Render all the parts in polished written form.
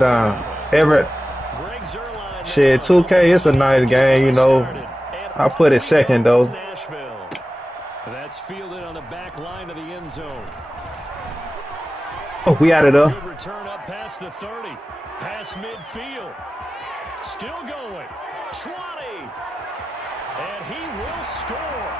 down. Everett. Shit, 2K, it's a nice game, you know. I put it second, though. That's fielded on the back line of the end zone. Oh, we out of there. Good return up past the 30. Past midfield. Still going. 20. And he will score.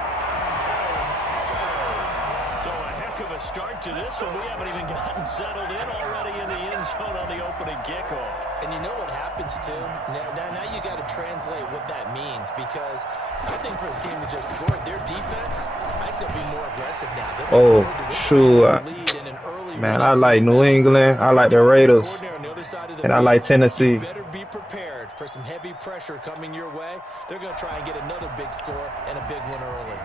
So a heck of a start to this one. We haven't even gotten settled in already in the end zone on the opening kickoff. And you know what happens, too? Now you got to translate what that means, because I think for the team that just scored, their defense, I think they'll be more aggressive now. Oh, shoot. Man, I like New England. I like the Raiders. And I like Tennessee. You better be prepared for some heavy pressure coming your way. They're going to try and get another big score and a big one early.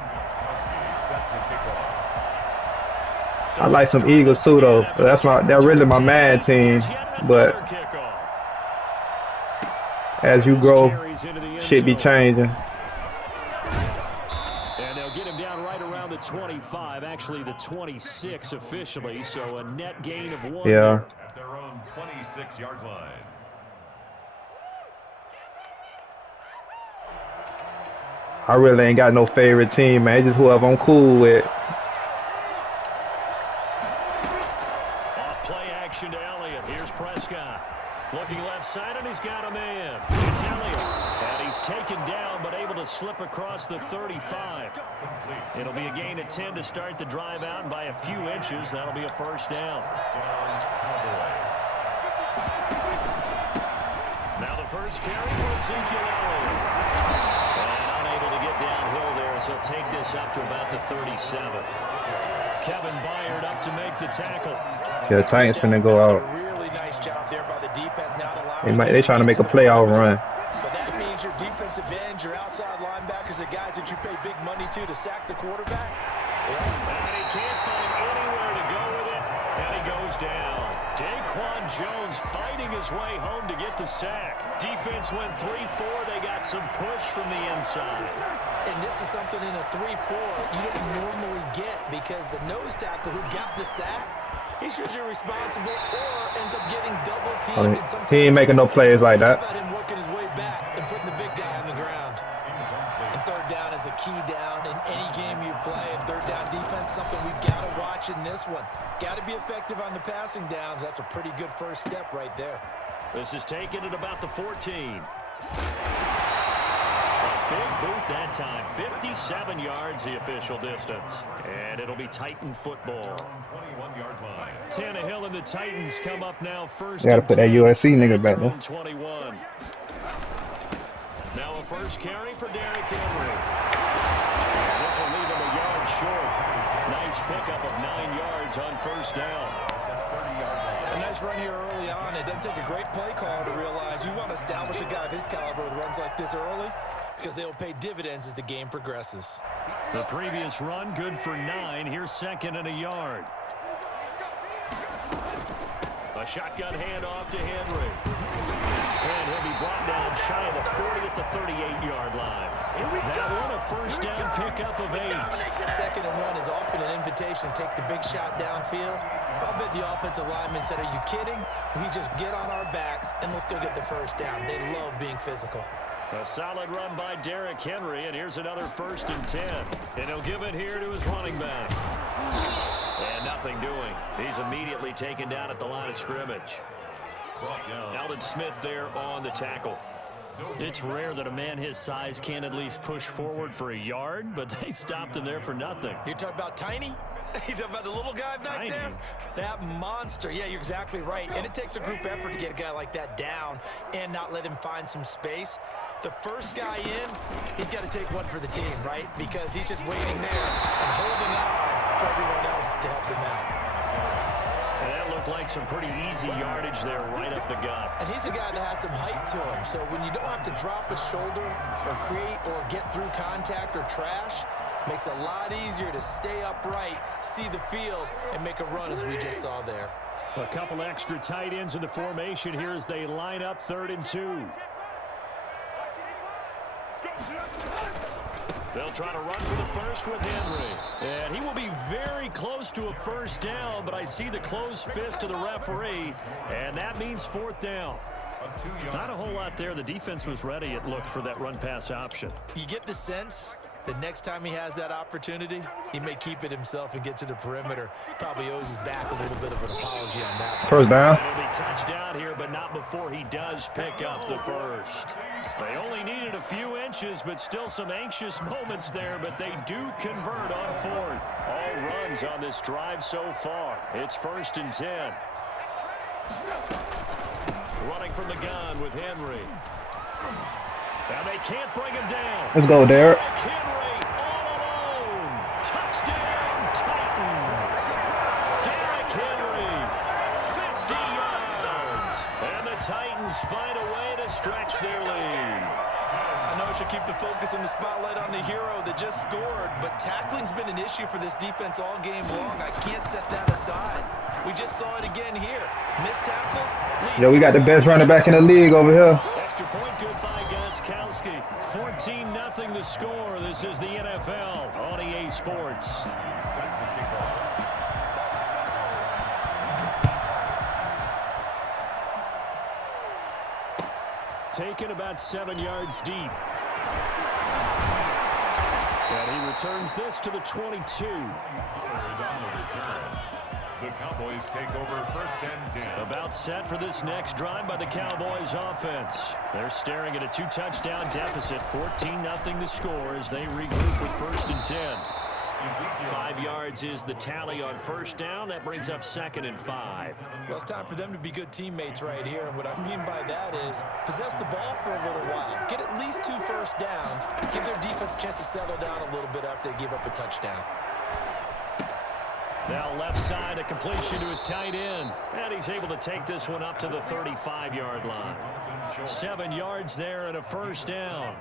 I like some Eagles too, though. They're really my Madden team. But as you grow, shit be changing. And they'll get him down right around the 25, actually the 26 officially. So a net gain of 1. Yeah. At their own 26-yard line. I really ain't got no favorite team, man. It's just whoever I'm cool with. Play action to Elliott. Here's Prescott. Looking left side, and he's got a man. It's Elliott. And he's taken down, but able to slip across the 35. It'll be a gain of 10 to start the drive out, and by a few inches, that'll be a first down. Now the first carry for Ezekiel Elliott. And unable to get downhill there, so he'll take this up to about the 37. Kevin Byard up to make the tackle. Yeah, the Titans finna go out. Really nice job there by the defense. They trying to make a playoff run. But that means your defensive ends, your outside linebackers, the guys that you pay big money to sack the quarterback. Yeah. And he can't find anywhere to go with it, and he goes down. Daquan Jones fighting his way home to get the sack. Defense went 3-4. They got some push from the inside. And this is something in a 3-4 you don't normally get, because the nose tackle who got the sack, he's usually responsible or ends up getting double teamed. He ain't making no plays like that. About him working his way back and putting the big guy on the ground. And third down is a key down in any game you play. And third down defense, something we've got to watch in this one. Got to be effective on the passing downs. That's a pretty good first step right there. This is taken at about the 14. Big boot that time. 57 yards the official distance. And it'll be Titan football. 21-yard line. Tannehill and the Titans come up now first. They gotta put that USC nigga back there. 21. Now a first carry for Derrick Henry. This will leave him a yard short. Nice pickup of 9 yards on first down. A nice run here early on. It doesn't take a great play call to realize you want to establish a guy of his caliber with runs like this early, because they'll pay dividends as the game progresses. The previous run good for 9. Here's second and a yard. A shotgun handoff to Henry. And he'll be brought down shy of the 40 at the 38-yard line. That one a first down pickup of 8. Second and 1 is often an invitation to take the big shot downfield. I bet the offensive lineman said, "Are you kidding? We just get on our backs and we'll still get the first down." They love being physical. A solid run by Derrick Henry, and here's another first and 10. And he'll give it here to his running back. And nothing doing. He's immediately taken down at the line of scrimmage. Alden Smith there on the tackle. It's rare that a man his size can at least push forward for a yard, but they stopped him there for nothing. You're talking about Tiny? You're talking about the little guy back there? That monster. Yeah, you're exactly right. And it takes a group effort to get a guy like that down and not let him find some space. The first guy in, he's got to take one for the team, right? Because he's just waiting there and holding on for everyone else to help him out. And that looked like some pretty easy yardage there right up the gut. And he's a guy that has some height to him. So when you don't have to drop a shoulder or create or get through contact or trash, makes it a lot easier to stay upright, see the field, and make a run as we just saw there. A couple extra tight ends in the formation here as they line up 3rd and 2. They'll try to run for the first with Henry. And he will be very close to a first down, but I see the closed fist of the referee, and that means 4th down. Not a whole lot there. The defense was ready, it looked, for that run-pass option. You get the sense that next time he has that opportunity, he may keep it himself and get to the perimeter. Probably owes his back a little bit of an apology on that. First down. It'll be touchdown here, but not before he does pick up the first. They only needed a few inches, but still some anxious moments there, but they do convert on 4th. All runs on this drive so far. It's 1st and 10. Running from the gun with Henry. Now they can't bring him down. Let's go, Derek. Henry all alone. Touchdown, Titans. Derrick Henry, 50 yards. And the Titans find a way to stretch their lead. I know I should keep the focus and the spotlight on the hero that just scored, but tackling's been an issue for this defense all game long. I can't set that aside. We just saw it again here. Missed tackles. Yo, we got the best running back in the league over here. Extra point good by Gostkowski. 14-0 the score. This is the NFL on EA Sports. Taken about 7 yards deep. And he returns this to the 22. The Cowboys take over 1st and 10. About set for this next drive by the Cowboys offense. They're staring at a 2-touchdown deficit. 14-0 the score as they regroup with 1st and 10. 5 yards is the tally on 1st down. That brings up 2nd and 5. Well, it's time for them to be good teammates right here. And what I mean by that is possess the ball for a little while. Get at least 2 first downs. Give their defense a chance to settle down a little bit after they give up a touchdown. Now left side, a completion to his tight end. And he's able to take this one up to the 35-yard line. 7 yards there and a 1st down.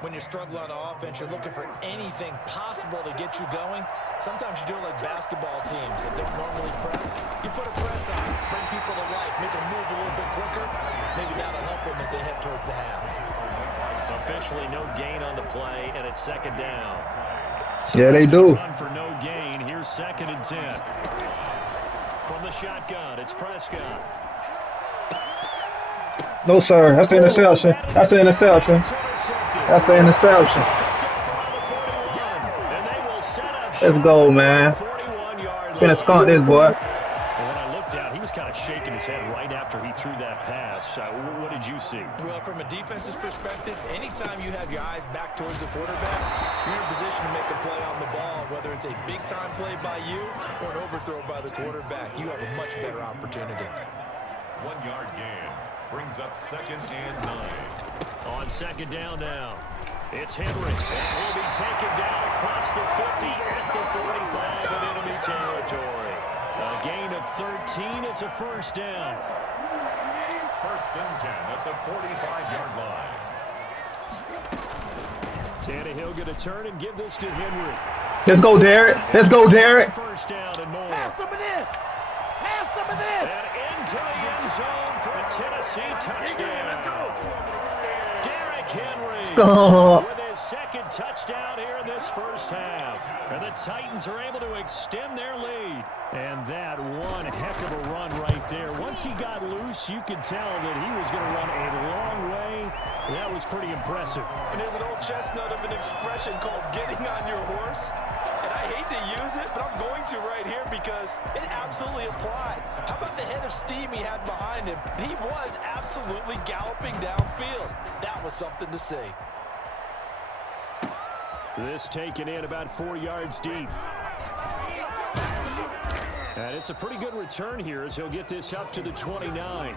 When you're struggling on offense, you're looking for anything possible to get you going. Sometimes you do it like basketball teams that don't normally press. You put a press on, bring people to life, make them move a little bit quicker. Maybe that'll help them as they head towards the half. Officially no gain on the play, and it's 2nd down. So Yeah, they do. Run for no gain. Here's 2nd and 10. From the shotgun, it's Prescott. No, sir. That's an interception. That's an interception. That's an interception. Let's go, man. Gonna skunk this boy. When I looked out, he was kind of shaking his head right after he threw that pass. What did you see? Well, from a defense's perspective, anytime you have your eyes back towards the quarterback, you're in a position to make a play on the ball, whether it's a big-time play by you or an overthrow by the quarterback. You have a much better opportunity. 1 yard gain brings up 2nd and 9. On 2nd down now, it's Henry. And he'll be taken down across the 50 at the 45 in enemy territory. A gain of 13. It's a 1st down. 1st and 10 at the 45-yard line. Tannehill going to turn and give this to Henry. Let's go, Derek. Let's go, Derek. 1st down and more. Have some of this. Have some of this. And into the end zone for a Tennessee touchdown. Derrick Henry with his 2nd touchdown here in this 1st half. And the Titans are able to extend their lead. And that one heck of a run right there. Once he got loose, you could tell that he was going to run a long way. That was pretty impressive. And there's an old chestnut of an expression called getting on your horse. And I hate to use it, but I'm going to right here because it absolutely applies. How about the head of steam he had behind him? He was absolutely galloping downfield. That was something to see. This taken in about 4 yards deep. And it's a pretty good return here as he'll get this up to the 29.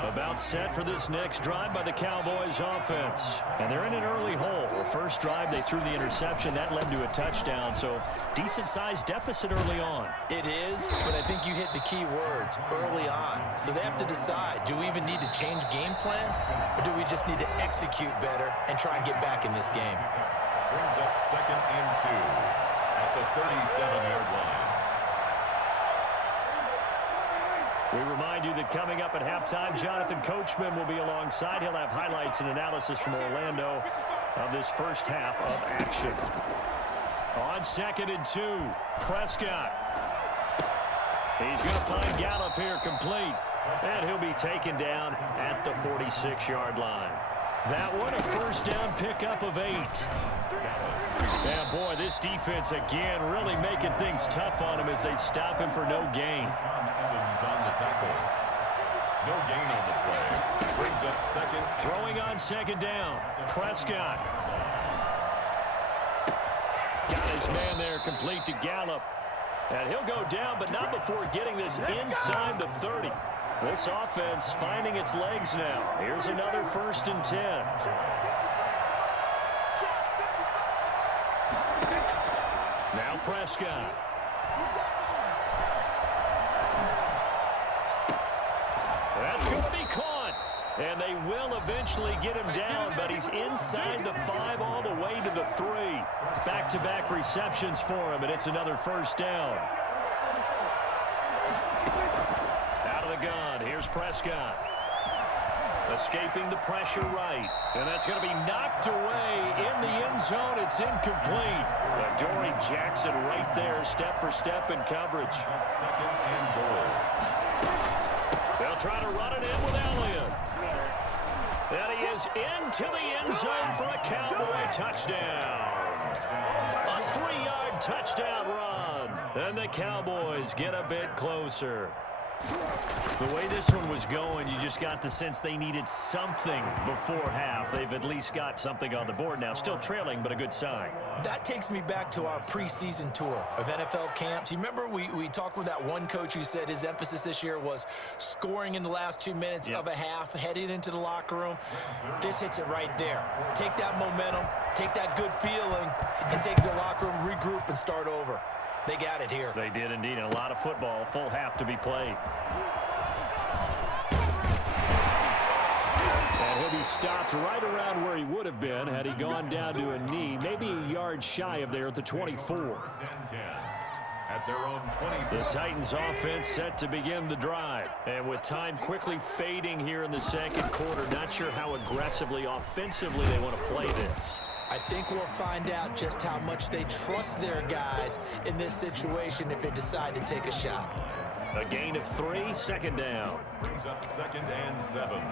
About set for this next drive by the Cowboys offense. And they're in an early hole. The first drive, they threw the interception. That led to a touchdown. So decent-sized deficit early on. It is, but I think you hit the key words, early on. So they have to decide, do we even need to change game plan? Or do we just need to execute better and try and get back in this game? Brings up 2nd and 2 at the 37-yard line. We remind you that coming up at halftime, Jonathan Coachman will be alongside. He'll have highlights and analysis from Orlando. of this first half of action. On 2nd and 2, Prescott. He's going to find Gallup here complete. And he'll be taken down at the 46-yard line. That one a first down pickup of 8. Yeah, boy, this defense again really making things tough on him as they stop him for no gain. No gain on the play. Brings up second. Throwing on 2nd down. Prescott. Got his man there complete to Gallup. And he'll go down, but not before getting this inside the 30. This offense finding its legs now. Here's another 1st and 10. Now Prescott. That's going to be caught. And they will eventually get him down, but he's inside the 5 all the way to the 3. Back-to-back receptions for him, and it's another first down. Out of the gun, here's Prescott. Escaping the pressure right. And that's going to be knocked away in the end zone. It's incomplete. Adoree Jackson right there, step for step in coverage. Second and goal. They'll try to run it in with Elliott. And he is into the end zone for a Cowboy touchdown. A 3-yard touchdown run. And the Cowboys get a bit closer. The way this one was going, you just got the sense they needed something before half. They've at least got something on the board now. Still trailing, but a good sign. That takes me back to our preseason tour of NFL camps. You remember we talked with that one coach who said his emphasis this year was scoring in the last 2 minutes of a half, heading into the locker room. This hits it right there. Take that momentum, take that good feeling, and take the locker room, regroup, and start over. They got it here. They did indeed, and a lot of football, full half to be played. And he'll be stopped right around where he would have been had he gone down to a knee, maybe a yard shy of there at the 24. At their own 20. The Titans offense set to begin the drive. And with time quickly fading here in the second quarter, not sure how aggressively, offensively they want to play this. I think we'll find out just how much they trust their guys in this situation if they decide to take a shot. A gain of 3, 2nd down. Brings up 2nd and 7.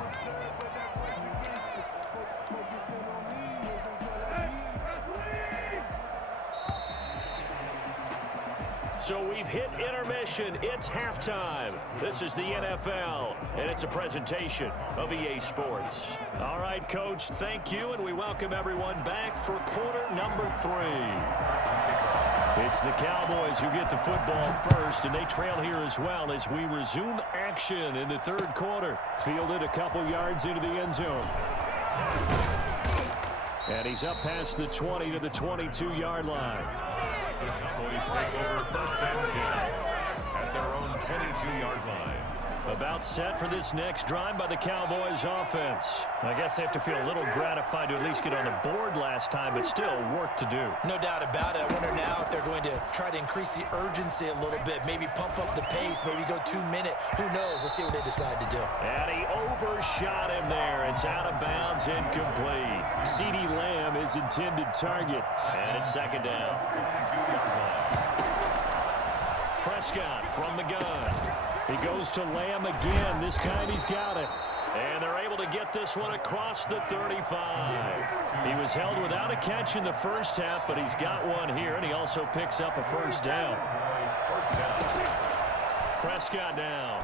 So we've hit intermission. It's halftime. This is the NFL, and it's a presentation of EA Sports. All right, Coach, thank you, and we welcome everyone back for quarter number 3. It's the Cowboys who get the football first, and they trail here as well as we resume action in the 3rd quarter. Fielded a couple yards into the end zone. And he's up past the 20 to the 22-yard line. Cowboys take over 1st and 10 at their own 22-yard line. About set for this next drive by the Cowboys offense. I guess they have to feel a little gratified to at least get on the board last time, but still work to do. No doubt about it. I wonder now if they're going to try to increase the urgency a little bit, maybe pump up the pace, maybe go 2-minute. Who knows? Let's see what they decide to do. And he overshot him there. It's out of bounds, incomplete. CeeDee Lamb is intended target, and it's 2nd down. Prescott from the gun. He goes to Lamb again. This time he's got it. And they're able to get this one across the 35. He was held without a catch in the first half, but he's got one here, and he also picks up a first down. Prescott down.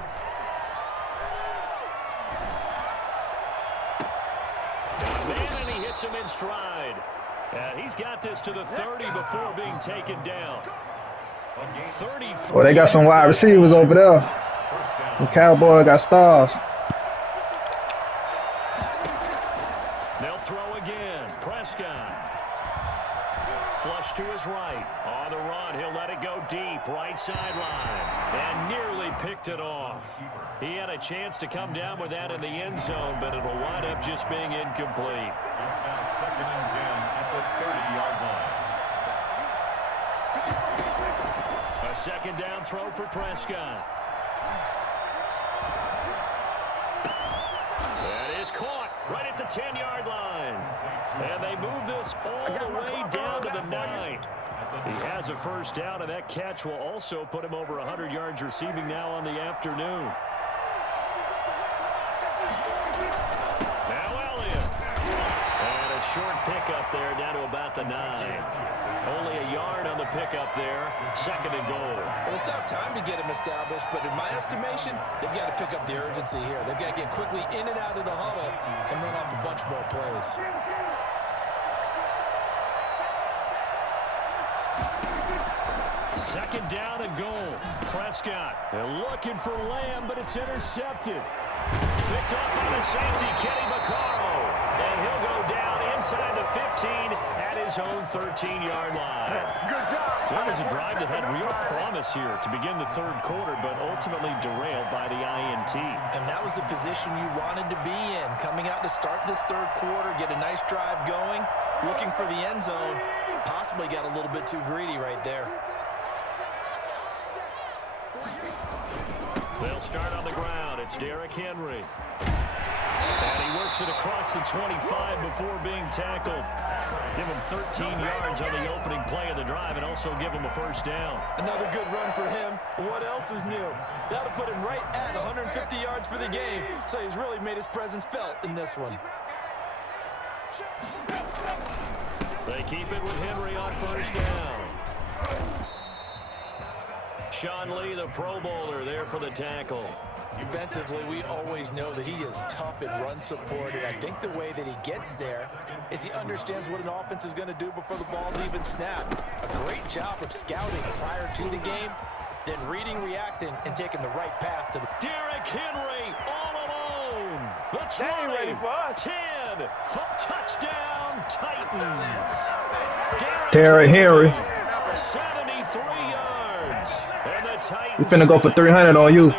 Man, and he hits him in stride. And he's got this to the 30 before being taken down. 33. Well, they got some wide receivers over there. The Cowboys got stars. They'll throw again. Prescott. Flush to his right. On the run, he'll let it go deep. Right sideline. And nearly picked it off. He had a chance to come down with that in the end zone, but it'll wind up just being incomplete. It's now 2nd and 10 at the 30-yard line. A 2nd down throw for Prescott. That is caught right at the 10-yard line. And they move this all the way down to the 9. He has a first down, and that catch will also put him over 100 yards receiving now on the afternoon. Now Elliott. And a short pickup there down to about the 9. Only a yard on the pickup there. 2nd and goal. Well, it's not time to get him established, but in my estimation, they've got to pick up the urgency here. They've got to get quickly in and out of the huddle and run off a bunch more plays. Second down and goal. Prescott. They're looking for Lamb, but it's intercepted. Picked off by the safety, Kenny Vaccaro. And he'll go down inside the 15 at his own 13-yard line. So it was a drive that had real promise here to begin the third quarter, but ultimately derailed by the INT. And that was the position you wanted to be in. Coming out to start this third quarter, get a nice drive going, looking for the end zone. Possibly got a little bit too greedy right there. They'll start on the ground. It's Derrick Henry. And he works it across the 25 before being tackled. Give him 13 yards on the opening play of the drive and also give him a first down. Another good run for him. What else is new? That'll put him right at 150 yards for the game. So he's really made his presence felt in this one. They keep it with Henry on first down. Sean Lee, the Pro Bowler, there for the tackle. Defensively, we always know that he is tough in run support, and I think the way that he gets there is he understands what an offense is going to do before the ball's even snapped. A great job of scouting prior to the game, then reading, reacting, and taking the right path to the... Derrick Henry all alone. The 20, ready for us. 10, touchdown, Titans. Derrick Henry. 73 yards. And the Titans... We finna go for 300 on you.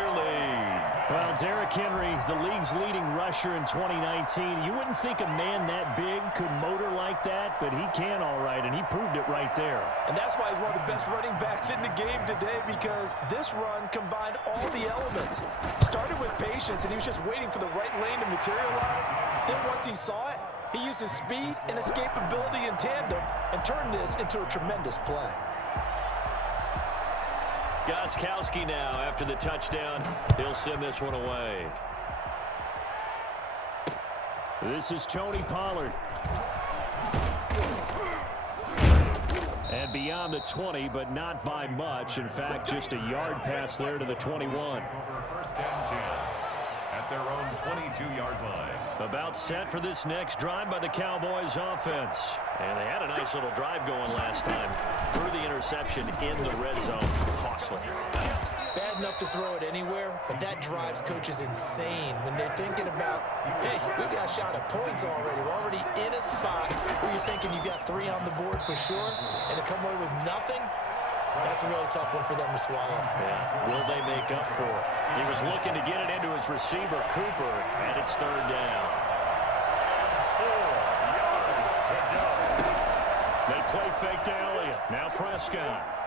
Well, Derrick Henry, the league's leading rusher in 2019. You wouldn't think a man that big could motor like that, but he can all right, and he proved it right there. And that's why he's one of the best running backs in the game today, because this run combined all the elements. Started with patience, and he was just waiting for the right lane to materialize. Then once he saw it, he used his speed and escapability in tandem and turned this into a tremendous play. Gostkowski now after the touchdown. He'll send this one away. This is Tony Pollard. And beyond the 20, but not by much. In fact, just a yard pass there to the 21. First and 10 at their own 22-yard line. About set for this next drive by the Cowboys offense. And they had a nice little drive going last time. Threw the interception in the red zone. Costly. Bad enough to throw it anywhere, but that drives coaches insane when they're thinking about, hey, we've got a shot at points already. We're already in a spot where you're thinking you got 3 on the board for sure, and to come away with nothing, that's a really tough one for them to swallow. Yeah. Will they make up for it? He was looking to get it into his receiver, Cooper, and it's third down. 4 yards to go. They play fake to Elliott. Now Prescott.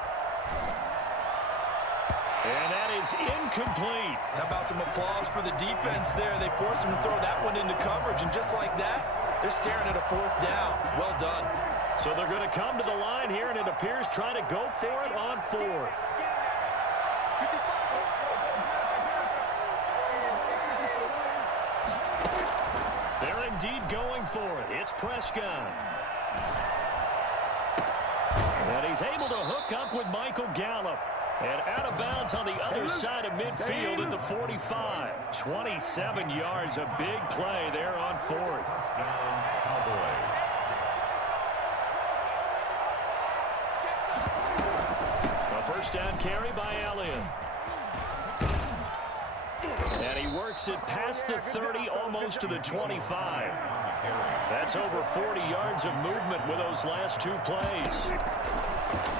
And that is incomplete. How about some applause for the defense there? They forced him to throw that one into coverage, and just like that, they're staring at a 4th down. Well done. So they're going to come to the line here, and it appears trying to go for it on 4th. They're indeed going for it. It's Prescott. And he's able to hook up with Michael Gallup. And out of bounds on the other side of midfield at the 45. 27 yards, a big play there on 4th. Down Cowboys. A first down carry by Elliott. And he works it past the 30, almost to the 25. That's over 40 yards of movement with those last 2 plays.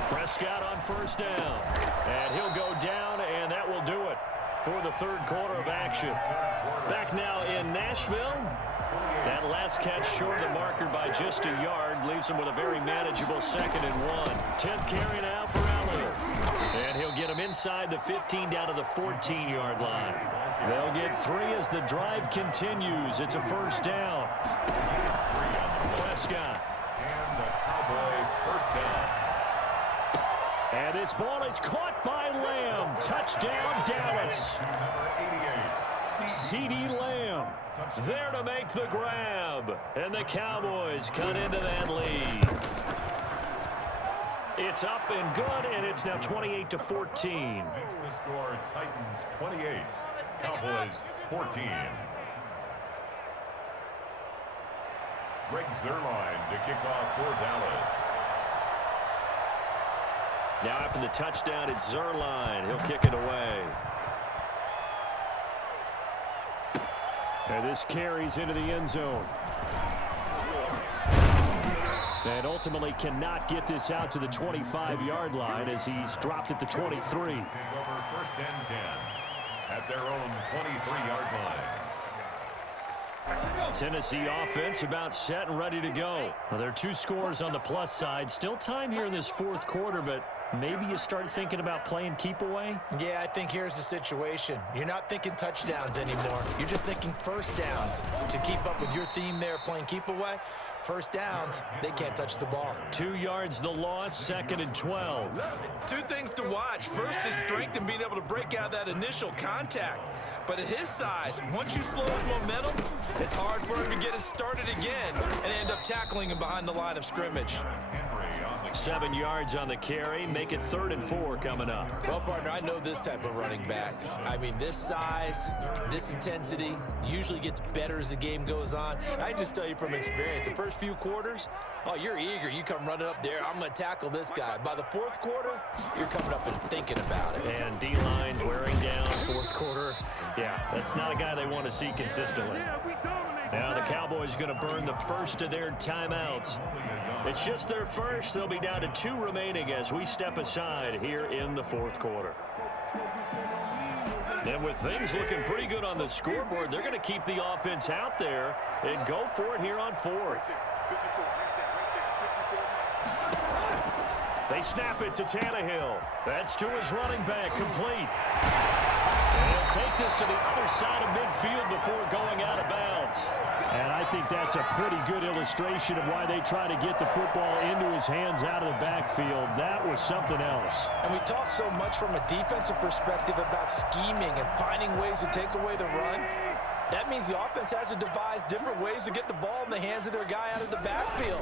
Prescott on first down. And he'll go down, and that will do it for the third quarter of action. Back now in Nashville. That last catch short of the marker by just a yard leaves him with a very manageable 2nd and 1. 10th carry now for Elliott. And he'll get him inside the 15 down to the 14-yard line. They'll get 3 as the drive continues. It's a first down. Prescott. And the Cowboy first down. And this ball is caught by Lamb. Touchdown, Dallas. Number 88, CeeDee Lamb there to make the grab. And the Cowboys cut into that lead. It's up and good, and it's now 28-14. Makes the score Titans 28, Cowboys 14. Greg Zuerlein to kick off for Dallas. Now after the touchdown, it's Zuerlein. He'll kick it away. And this carries into the end zone. And ultimately cannot get this out to the 25-yard line as he's dropped at the 23. Take over first and 10 at their own 23-yard line. Tennessee offense about set and ready to go. Well, there are 2 scores on the plus side. Still time here in this fourth quarter, but maybe you start thinking about playing keep away? Yeah, I think here's the situation. You're not thinking touchdowns anymore. You're just thinking first downs. To keep up with your theme there, playing keep away, first downs, they can't touch the ball. 2 yards the loss, 2nd and 12. 2 things to watch. First is strength and being able to break out that initial contact. But at his size, once you slow his momentum, it's hard for him to get it started again and end up tackling him behind the line of scrimmage. 7 yards on the carry. Make it 3rd and 4 coming up. Well, partner, I know this type of running back. I mean, this size, this intensity usually gets better as the game goes on. I just tell you from experience, the first few quarters, oh, you're eager. You come running up there, I'm going to tackle this guy. By the fourth quarter, you're coming up and thinking about it. And D-line wearing down, fourth quarter. Yeah, that's not a guy they want to see consistently. Now the Cowboys going to burn the first of their timeouts. It's just their first. They'll be down to 2 remaining as we step aside here in the fourth quarter. And with things looking pretty good on the scoreboard, they're going to keep the offense out there and go for it here on 4th. They snap it to Tannehill. That's to his running back, complete. And take this to the other side of midfield before going out of bounds. And I think that's a pretty good illustration of why they try to get the football into his hands out of the backfield. That was something else. And we talk so much from a defensive perspective about scheming and finding ways to take away the run. That means the offense has to devise different ways to get the ball in the hands of their guy out of the backfield.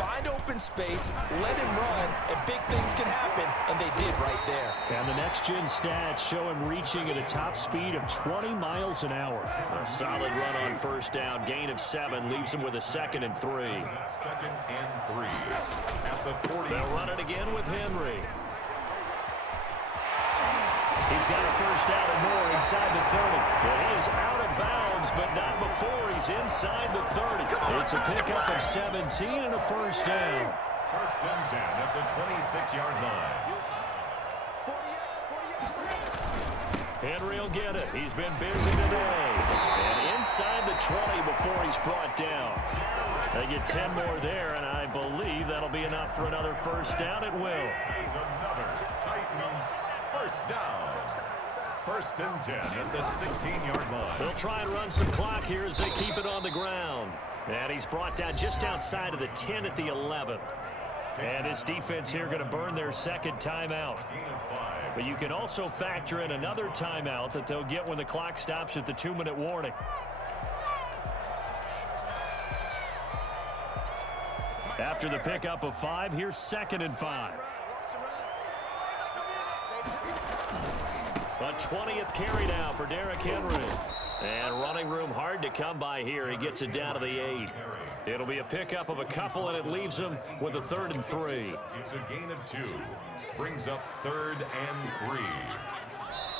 Find open space, let him run, and big things can happen, and they did right there. And the next-gen stats show him reaching at a top speed of 20 miles an hour. A solid run on first down, gain of 7, leaves him with a 2nd and 3. 2nd and 3 at the 40. They'll run it again with Henry. He's got a first down and more inside the 30. But he is out of bounds, but not before he's inside the 30. It's a pickup of 17 and a first down. 1st and 10 at the 26-yard line. Henry will get it. He's been busy today. And inside the 20 before he's brought down. They get 10 more there, and I believe that'll be enough for another first down. It will. Another Titans first down. 1st and 10 at the 16-yard line. They'll try and run some clock here as they keep it on the ground. And he's brought down just outside of the 10 at the 11. And his defense here going to burn their 2nd timeout. But you can also factor in another timeout that they'll get when the clock stops at the 2-minute warning. After the pickup of 5, here's 2nd and 5. A 20th carry now for Derrick Henry. And running room hard to come by here. He gets it down to the 8. It'll be a pickup of a couple, and it leaves him with a 3rd and 3. It's a gain of 2. Brings up 3rd and 3.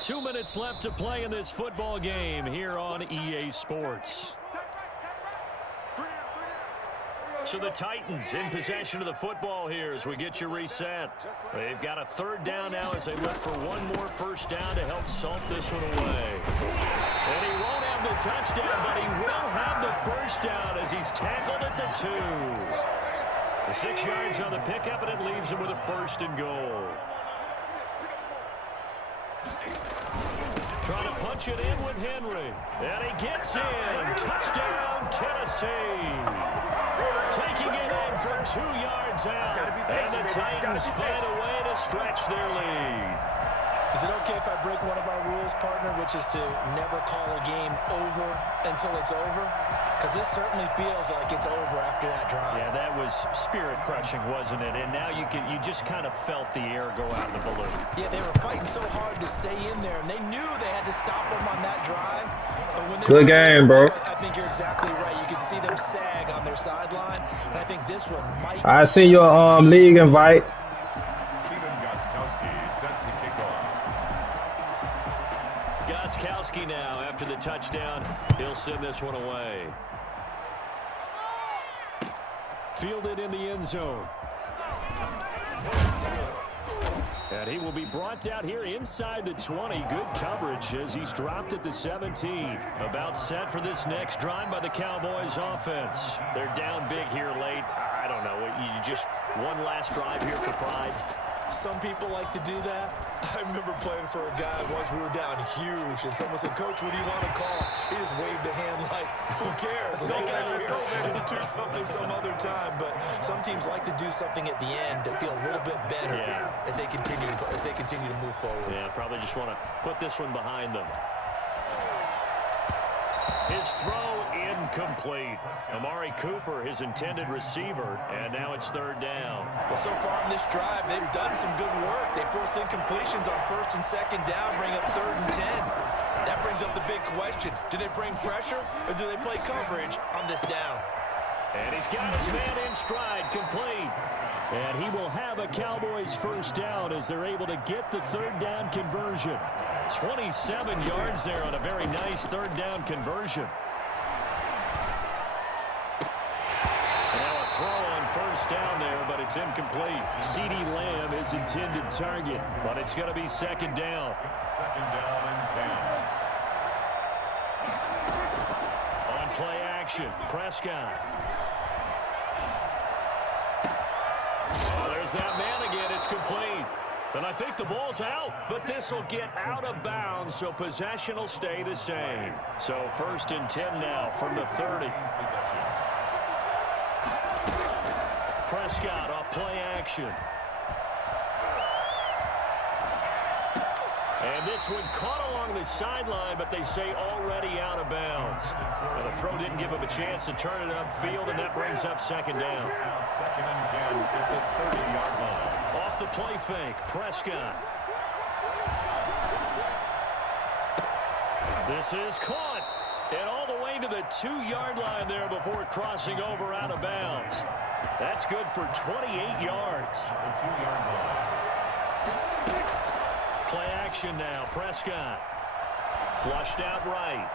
2 minutes left to play in this football game here on EA Sports. So the Titans in possession of the football here as we get you reset. They've got a 3rd down now as they look for one more first down to help salt this one away. And he won't have the touchdown, but he will have the first down as he's tackled at the 2. The 6 yards on the pickup, and it leaves him with a 1st and goal. Trying to punt launch it in with Henry. And he gets in. Touchdown, Tennessee. Taking it in from 2 yards out. And the Titans find a way to stretch their lead. Is it okay if I break one of our rules, partner, which is to never call a game over until it's over? Because this certainly feels like it's over after that drive. Yeah, that was spirit-crushing, wasn't it? And now you just kind of felt the air go out of the balloon. Yeah, they were fighting so hard to stay in there, and they knew they had to stop them on that drive. But when they Good game, bro. I think you're exactly right. You could see them sag on their sideline, and I think this one might. I see your league invite. Goskowski now, after the touchdown, he'll send this one away. Fielded in the end zone. And he will be brought down here inside the 20. Good coverage as he's dropped at the 17. About set for this next drive by the Cowboys offense. They're down big here late. I don't know. You just one last drive here for pride. Some people like to do that. I remember playing for a guy once. We were down huge, and someone said, "Coach, what do you want to call?" He just waved a hand like, "Who cares? Let's get out of here and do something some other time." But some teams like to do something at the end to feel a little bit better as they continue to move forward. Yeah, probably just want to put this one behind them. His throw incomplete. Amari Cooper, his intended receiver, and now it's 3rd down. Well, so far in this drive, they've done some good work. They force incompletions on 1st and 2nd down, bring up 3rd and 10. That brings up the big question. Do they bring pressure, or do they play coverage on this down? And he's got his man in stride, complete. And he will have a Cowboys 1st down as they're able to get the 3rd down conversion. 27 yards there on a very nice 3rd down conversion. Now a throw on 1st down there, but it's incomplete. CeeDee Lamb is intended target, but it's going to be 2nd down. 2nd down and 10. On play action, Prescott. Oh, there's that man again. It's complete. And I think the ball's out, but this will get out of bounds, so possession will stay the same. So 1st and 10 now from the 30. Prescott off play action. And this one caught along the sideline, but they say already out of bounds. And the throw didn't give him a chance to turn it upfield, and that brings up 2nd down. 2nd and 10 at the 30-yard line. Off the play fake, Prescott. This is caught. And all the way to the 2-yard line there before crossing over out of bounds. That's good for 28 yards. The 2-yard line. Play action now, Prescott. Flushed out right.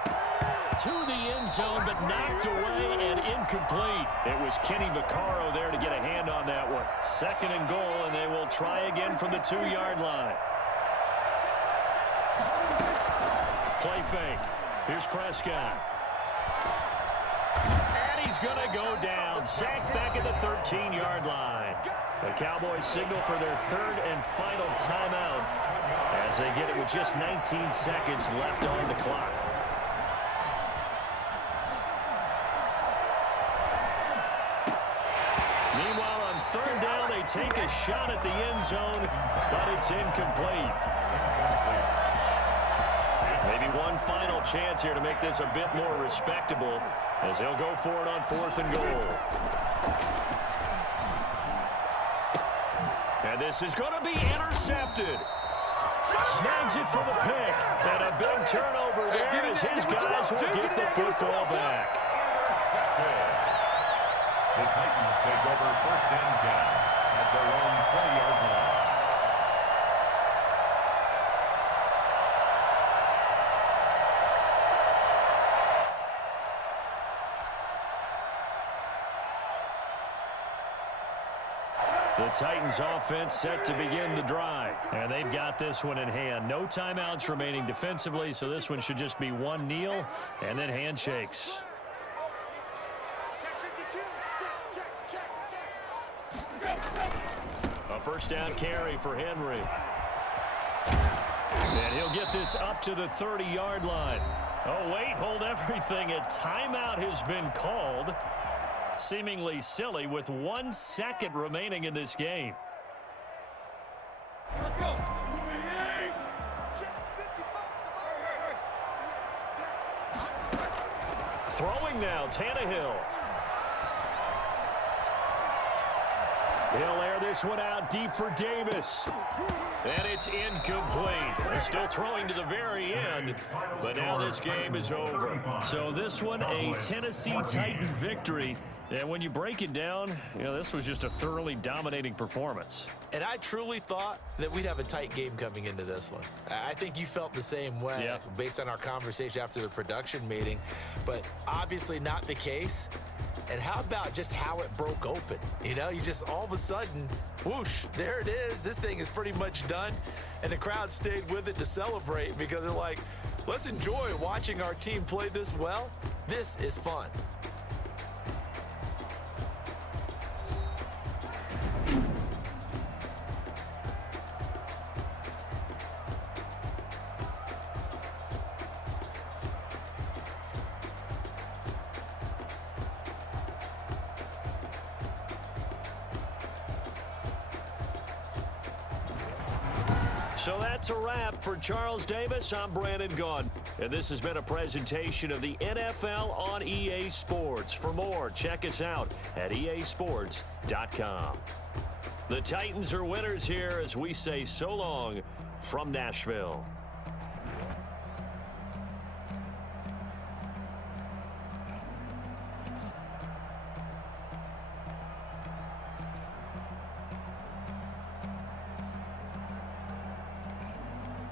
To the end zone, but knocked away and incomplete. It was Kenny Vaccaro there to get a hand on that one. 2nd and goal, and they will try again from the 2-yard line. Play fake. Here's Prescott. And he's going to go down. Sacked back at the 13-yard line. The Cowboys signal for their 3rd and final timeout as they get it with just 19 seconds left on the clock. Meanwhile, on 3rd down, they take a shot at the end zone, but it's incomplete. Maybe one final chance here to make this a bit more respectable as they'll go for it on 4th and goal. And this is going to be intercepted. Snags it for the pick. And a big turnover there as his guys will get the football back. The Titans take over 1st and 10 at their own 20-yard line. The Titans offense set to begin the drive. And they've got this one in hand. No timeouts remaining defensively, so this one should just be one kneel and then handshakes. A 1st down carry for Henry. And he'll get this up to the 30-yard line. Oh, wait, hold everything. A timeout has been called. Seemingly silly with 1 second remaining in this game. Throwing now, Tannehill. He'll air this one out deep for Davis. And it's incomplete. Still throwing to the very end, but now this game is over. So this one, a Tennessee Titan victory. And when you break it down, you know, this was just a thoroughly dominating performance. And I truly thought that we'd have a tight game coming into this one. I think you felt the same way based on our conversation after the production meeting, but obviously not the case. And how about just how it broke open? You know, you just all of a sudden, whoosh, there it is. This thing is pretty much done. And the crowd stayed with it to celebrate because they're like, let's enjoy watching our team play this well. This is fun. So that's a wrap for Charles Davis. I'm Brandon Gaudin, and this has been a presentation of the NFL on EA Sports. For more, check us out at easports.com. The Titans are winners here as we say so long from Nashville.